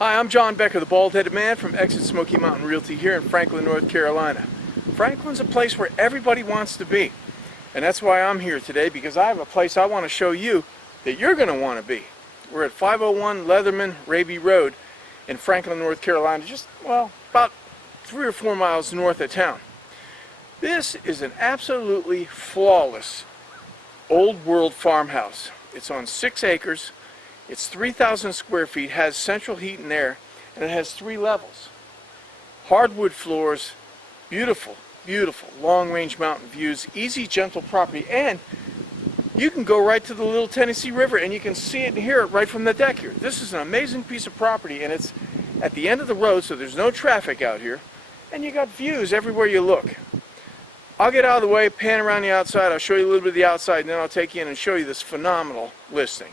Hi, I'm John Becker, the bald-headed man from Exit Smoky Mountain Realty here in Franklin, North Carolina. Franklin's a place where everybody wants to be. And that's why I'm here today, because I have a place I want to show you that you're going to want to be. We're at 501 Leatherman, Raby Road in Franklin, North Carolina, just, well, about 3 or 4 miles north of town. This is an absolutely flawless old world farmhouse. It's on 6 acres. It's 3,000 square feet, has central heat and air, and it has 3 levels. Hardwood floors, beautiful, beautiful long-range mountain views, easy, gentle property, and you can go right to the Little Tennessee River and you can see it and hear it right from the deck here. This is an amazing piece of property, and it's at the end of the road, so there's no traffic out here, and you got views everywhere you look. I'll get out of the way, pan around the outside, I'll show you a little bit of the outside, and then I'll take you in and show you this phenomenal listing.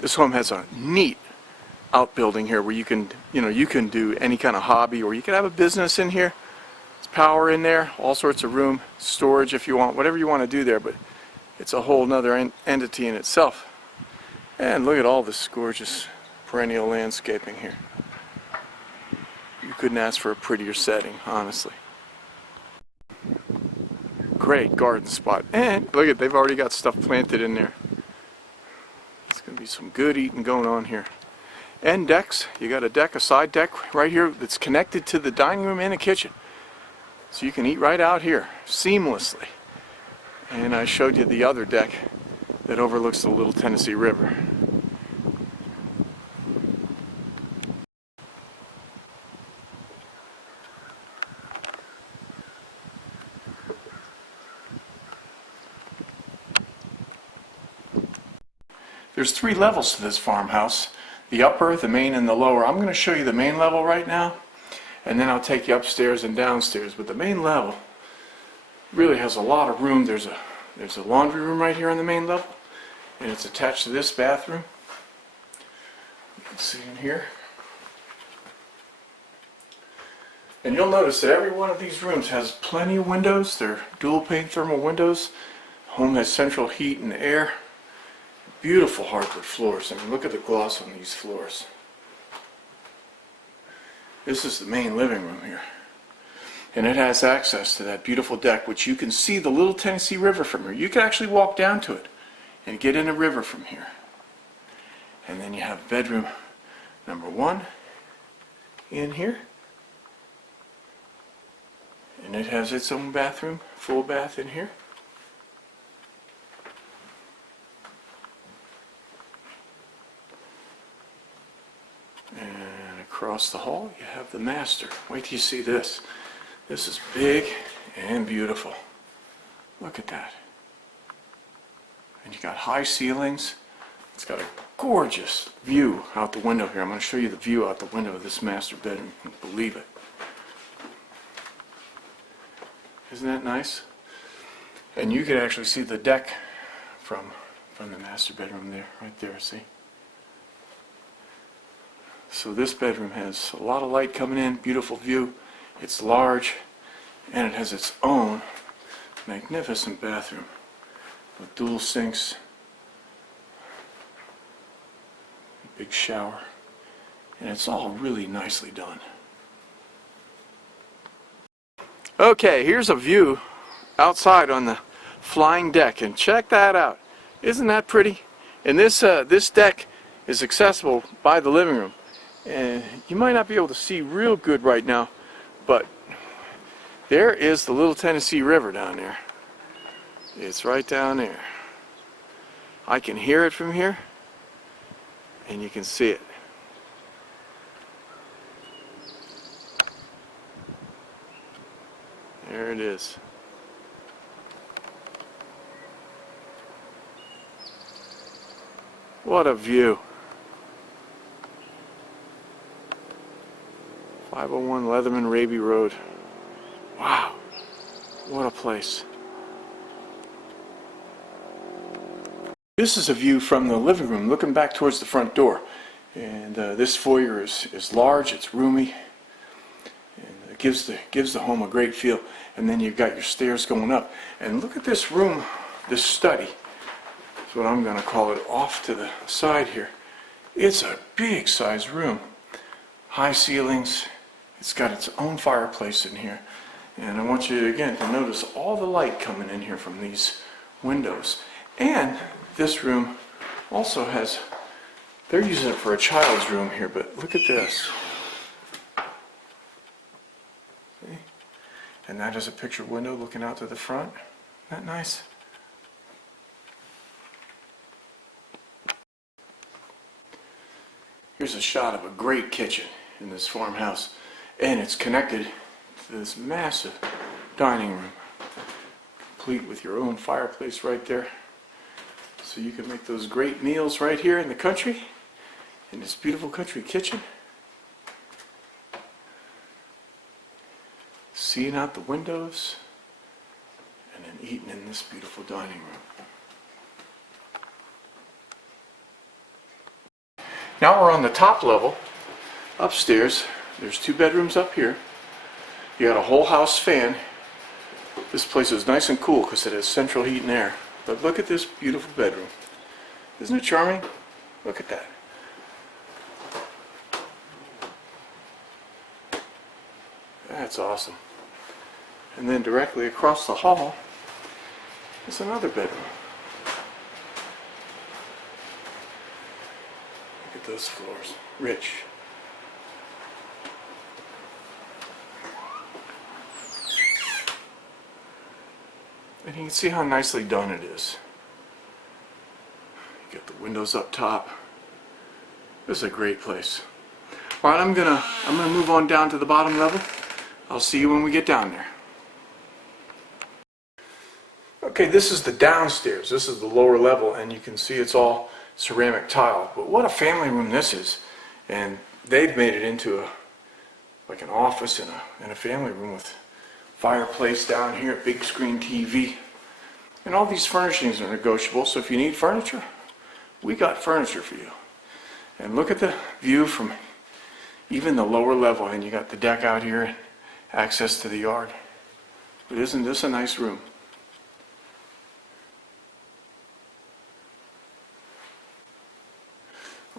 This home has a neat outbuilding here where you can do any kind of hobby, or you can have a business in here. There's power in there, all sorts of room, storage if you want, whatever you want to do there, but it's a whole nother entity in itself. And look at all this gorgeous perennial landscaping here. You couldn't ask for a prettier setting, honestly. Great garden spot. And look at, they've already got stuff planted in there. It's going to be some good eating going on here. And decks. You got a deck, a side deck right here that's connected to the dining room and the kitchen. So you can eat right out here seamlessly. And I showed you the other deck that overlooks the Little Tennessee River. There's 3 levels to this farmhouse. The upper, the main, and the lower. I'm going to show you the main level right now, and then I'll take you upstairs and downstairs. But the main level really has a lot of room. There's a laundry room right here on the main level, and it's attached to this bathroom. You can see in here. And you'll notice that every one of these rooms has plenty of windows. They're dual pane thermal windows. Home has central heat and air. Beautiful hardwood floors. I mean, look at the gloss on these floors. This is the main living room here. And it has access to that beautiful deck, which you can see the Little Tennessee River from here. You can actually walk down to it and get in the river from here. And then you have bedroom number 1 in here. And it has its own bathroom, full bath in here. Across the hall you have the master. Wait till you see this. This is big and beautiful. Look at that. And you got high ceilings. It's got a gorgeous view out the window here. I'm going to show you the view out the window of this master bedroom. You can't believe it. Isn't that nice? And you can actually see the deck from the master bedroom there, right there, see? So this bedroom has a lot of light coming in, beautiful view. It's large, and it has its own magnificent bathroom with dual sinks, big shower, and it's all really nicely done. Okay, here's a view outside on the flying deck, and check that out. Isn't that pretty? And this deck is accessible by the living room, and you might not be able to see real good right now, but there is the Little Tennessee River down there. It's right down there. I can hear it from here, and you can see it. There it is. What a view. 501 Leatherman Raby Road. Wow, what a place. This is a view from the living room looking back towards the front door. And this foyer is large, it's roomy, and it gives the home a great feel. And then you've got your stairs going up. And look at this room, this study. That's what I'm going to call it, off to the side here. It's a big size room. High ceilings. It's got its own fireplace in here. And I want you again to notice all the light coming in here from these windows. And this room also has, they're using it for a child's room here, but look at this. See? And that is a picture window looking out to the front. Isn't that nice? Here's a shot of a great kitchen in this farmhouse, and it's connected to this massive dining room, complete with your own fireplace right there. So you can make those great meals right here in the country, in this beautiful country kitchen. Seeing out the windows, and then eating in this beautiful dining room. Now we're on the top level, upstairs. There's 2 bedrooms up here. You got a whole house fan. This place is nice and cool because it has central heat and air. But look at this beautiful bedroom. Isn't it charming? Look at that. That's awesome. And then directly across the hall is another bedroom. Look at those floors. Rich. And you can see how nicely done it is. You got the windows up top. This is a great place. All right, I'm gonna move on down to the bottom level. I'll see you when we get down there. Okay, this is the downstairs. This is the lower level, and you can see it's all ceramic tile. But what a family room this is! And they've made it into like an office and a family room with fireplace down here, big screen TV. And all these furnishings are negotiable, so if you need furniture, we got furniture for you. And look at the view from even the lower level, and you got the deck out here and access to the yard. But isn't this a nice room?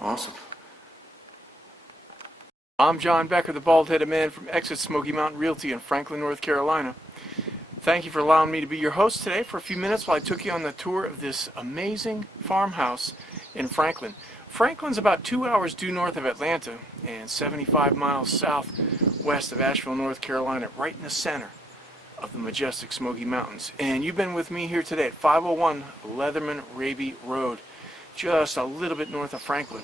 Awesome. I'm John Becker, the bald-headed man from Exit Smoky Mountain Realty in Franklin, North Carolina. Thank you for allowing me to be your host today for a few minutes while I took you on the tour of this amazing farmhouse in Franklin. Franklin's about 2 hours due north of Atlanta and 75 miles southwest of Asheville, North Carolina, right in the center of the majestic Smoky Mountains. And you've been with me here today at 501 Leatherman Raby Road, just a little bit north of Franklin.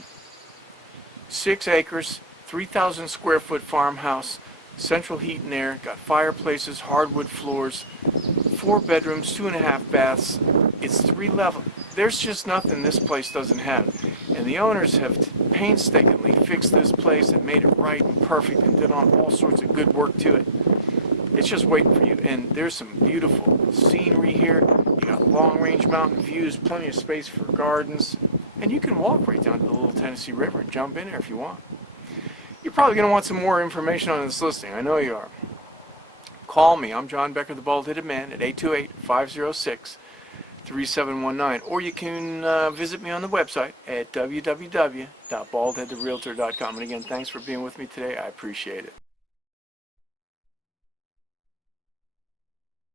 6 acres, 3,000 square foot farmhouse, central heat and air, got fireplaces, hardwood floors, 4 bedrooms, 2.5 baths. It's 3 level. There's just nothing this place doesn't have. And the owners have painstakingly fixed this place and made it right and perfect and did on all sorts of good work to it. It's just waiting for you. And there's some beautiful scenery here. You got long range mountain views, plenty of space for gardens, and you can walk right down to the Little Tennessee River and jump in there if you want. You're probably going to want some more information on this listing. I know you are. Call me. I'm John Becker, the bald-headed man, at 828-506-3700. 3719, or you can visit me on the website at www.baldheadtherealtor.com. And again, thanks for being with me today. I appreciate it.